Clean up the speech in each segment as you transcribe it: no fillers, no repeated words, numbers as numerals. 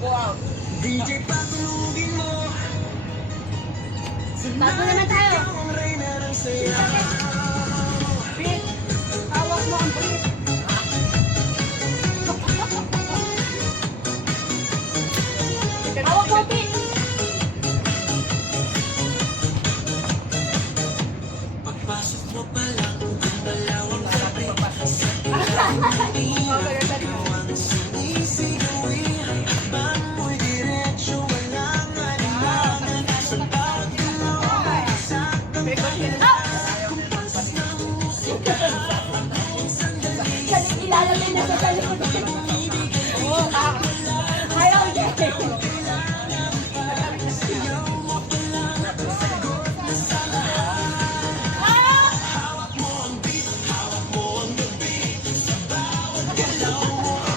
Go out. DJ patulugin mo. Bago naman tayo. Ang reyna ng saya. Pit, hawak mo ang pit. Hawak mo, Pete. Pagpasok mo pa lang, dalawang gabi. Ang sinisigawin, bang mo'y diretsyo, walang alilangan. Sa bawat galaw, saktang kumpas ng musika. Ilalagay na sa likod. Oo, Ayaw, Jay.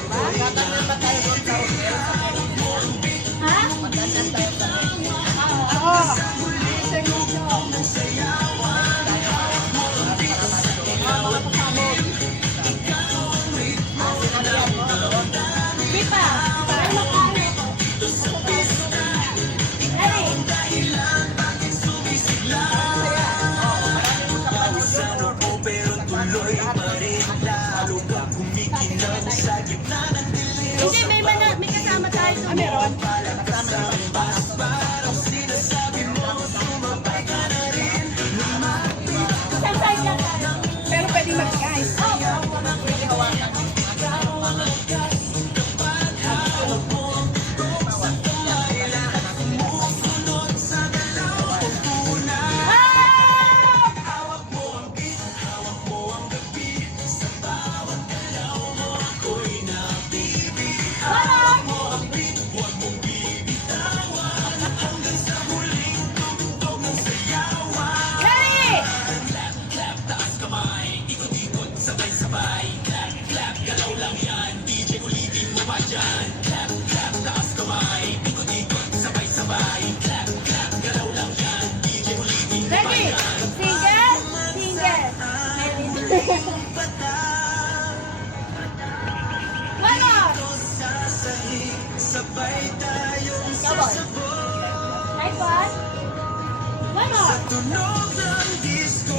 Magandang ba tayo doon sa hotel? Ha? Magandang tayo sa hotel. Di pa. Ano ka? Ready? Sano po pero tuloy pa rin. Lalo pa kumikinang sa gitna ng dilim. Hindi, may kasama tayo. Meron. Parang sinasabi mo, sumabay ka na rin. Isang side lang tayo. Pero pwede mag-guys. Pwede hawakan. Hawak mo ang beat, hawak mo ang gabi. Sa bawat galaw mo, ako'y nabibig. Hawak mo ang beat, huwag mong bibitawan. Hanggang sa huling tugtog ng sayawan. Ready? Clap, taas kamay, ikot-ikot, sabay-sabay. Clap, clap, galaw lang yan. DJ, ulitin mo pa dyan. Clap, taas kamay, ikot-ikot, sabay-sabay. Clap, galaw lang yan. DJ, ulitin mo pa Ready? dyan. Finger? Finger. One more. Sasahig, sabay tayong sasabog. Nice one. One more. Tunog ng disco